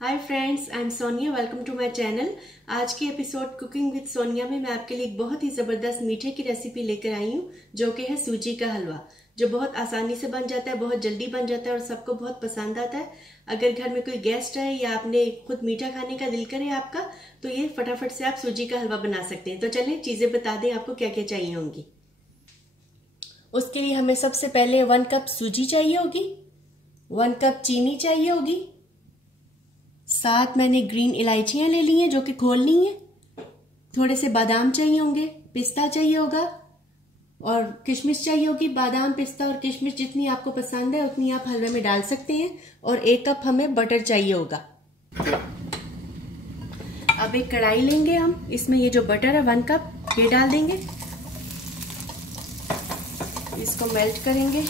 Hi friends, I am Sonia. Welcome to my channel. आज की episode cooking with Sonia में मैं आपके लिए एक बहुत ही ज़बरदस्त मीठे की रेसिपी लेकर आई हूँ, जो कि है सूजी का हलवा, जो बहुत आसानी से बन जाता है, बहुत जल्दी बन जाता है और सबको बहुत पसंद आता है। अगर घर में कोई गेस्ट है या आपने खुद मीठा खाने का दिल करे आपका, तो ये फटाफट से आप सूजी का हलवा बना सकते हैं। तो चलिए चीज़ें बता दें आपको क्या क्या चाहिए होंगी। उसके लिए हमें सबसे पहले 1 कप सूजी चाहिए होगी, 1 कप चीनी चाहिए होगी, 7 मैंने ग्रीन इलायचियां ले ली हैं जो कि खोलनी है, थोड़े से बादाम चाहिए होंगे, पिस्ता चाहिए होगा और किशमिश चाहिए होगी। बादाम, पिस्ता और किशमिश जितनी आपको पसंद है उतनी आप हलवे में डाल सकते हैं। और 1 कप हमें बटर चाहिए होगा। अब एक कढ़ाई लेंगे हम, इसमें ये जो बटर है 1 कप ये डाल देंगे, इसको मेल्ट करेंगे।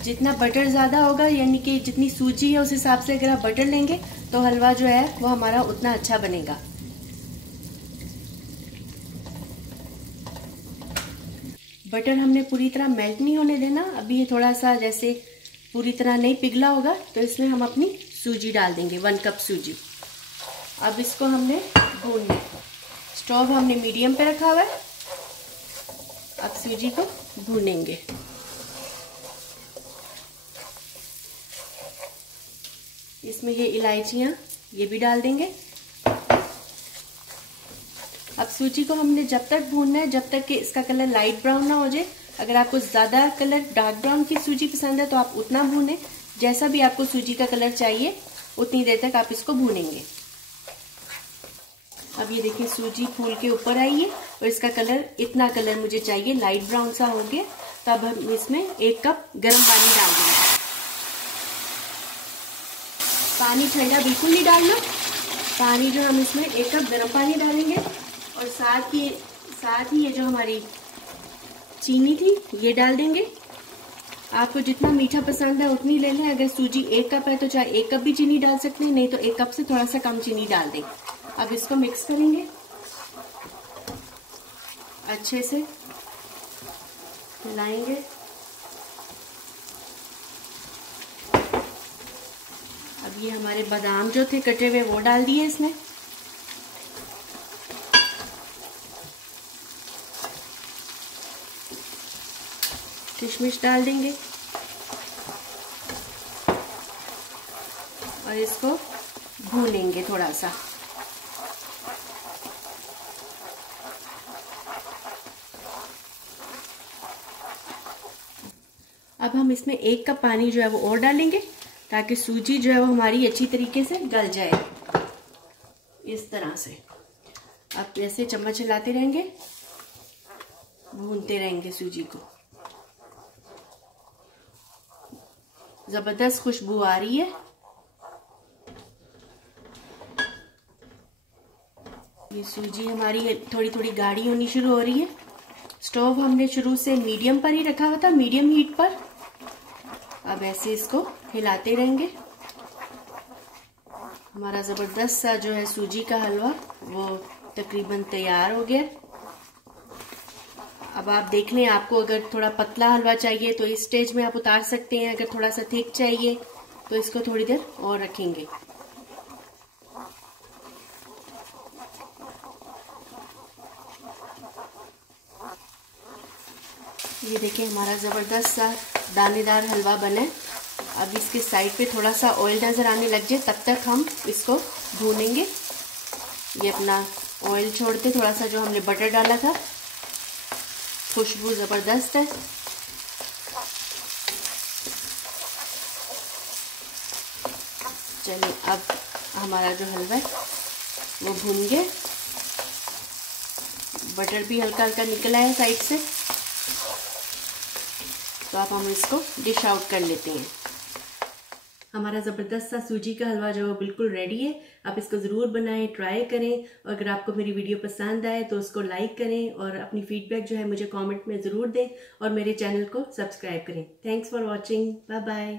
जितना बटर ज्यादा होगा, यानी कि जितनी सूजी है उस हिसाब से अगर आप बटर लेंगे तो हलवा जो है वो हमारा उतना अच्छा बनेगा। बटर हमने पूरी तरह मेल्ट नहीं होने देना। अभी ये थोड़ा सा जैसे पूरी तरह नहीं पिघला होगा तो इसमें हम अपनी सूजी डाल देंगे, 1 कप सूजी। अब इसको हमने भूनना है। स्टोव हमने मीडियम पे रखा हुआ है। अब सूजी को भूनेंगे। इसमें ये इलायचियां ये भी डाल देंगे। अब सूजी को हमने जब तक भूनना है जब तक कि इसका कलर लाइट ब्राउन ना हो जाए। अगर आपको ज्यादा कलर डार्क ब्राउन की सूजी पसंद है तो आप उतना भूनें। जैसा भी आपको सूजी का कलर चाहिए उतनी देर तक आप इसको भूनेंगे। अब ये देखिए सूजी फूल के ऊपर आई है और इसका कलर, इतना कलर मुझे चाहिए, लाइट ब्राउन सा हो गया। तो अब हम इसमें 1 कप गर्म पानी डाल देंगे। पानी ठंडा बिल्कुल नहीं डालना। पानी जो हम इसमें 1 कप गर्म पानी डालेंगे और साथ ही ये जो हमारी चीनी थी ये डाल देंगे। आपको जितना मीठा पसंद है उतनी ले लें। अगर सूजी 1 कप है तो चाहे 1 कप भी चीनी डाल सकते हैं, नहीं तो 1 कप से थोड़ा सा कम चीनी डाल दें। अब इसको मिक्स करेंगे अच्छे से, हिलाएंगे। अब ये हमारे बादाम जो थे कटे हुए वो डाल दिए इसमें। किशमिश डाल देंगे और इसको भूनेंगे थोड़ा सा। अब हम इसमें 1 कप पानी जो है वो और डालेंगे ताकि सूजी जो है वो हमारी अच्छी तरीके से गल जाए, इस तरह से। अब ऐसे चम्मच हिलाते रहेंगे, भूनते रहेंगे सूजी को। जबरदस्त खुशबू आ रही है। ये सूजी हमारी थोड़ी थोड़ी गाढ़ी होनी शुरू हो रही है। स्टोव हमने शुरू से मीडियम पर ही रखा हुआ था, मीडियम हीट पर। अब ऐसे इसको हिलाते रहेंगे। हमारा जबरदस्त सा जो है सूजी का हलवा वो तकरीबन तैयार हो गया। अब आप देख लें, आपको अगर थोड़ा पतला हलवा चाहिए तो इस स्टेज में आप उतार सकते हैं। अगर थोड़ा सा थिक चाहिए तो इसको थोड़ी देर और रखेंगे। ये देखिए हमारा जबरदस्त सा दानेदार हलवा बना है। अब इसके साइड पे थोड़ा सा ऑयल नजर आने लग जाए तब तक हम इसको भूनेंगे। ये अपना ऑयल छोड़ते, थोड़ा सा जो हमने बटर डाला था, खुशबू जबरदस्त है। चलिए अब हमारा जो हलवा है वो भून गया। बटर भी हल्का हल्का निकला है साइड से। तो अब हम इसको डिश आउट कर लेते हैं। हमारा ज़बरदस्त सा सूजी का हलवा जो है बिल्कुल रेडी है। आप इसको ज़रूर बनाएं, ट्राई करें। और अगर आपको मेरी वीडियो पसंद आए तो उसको लाइक करें और अपनी फीडबैक जो है मुझे कमेंट में ज़रूर दें और मेरे चैनल को सब्सक्राइब करें। Thanks for watching. Bye bye.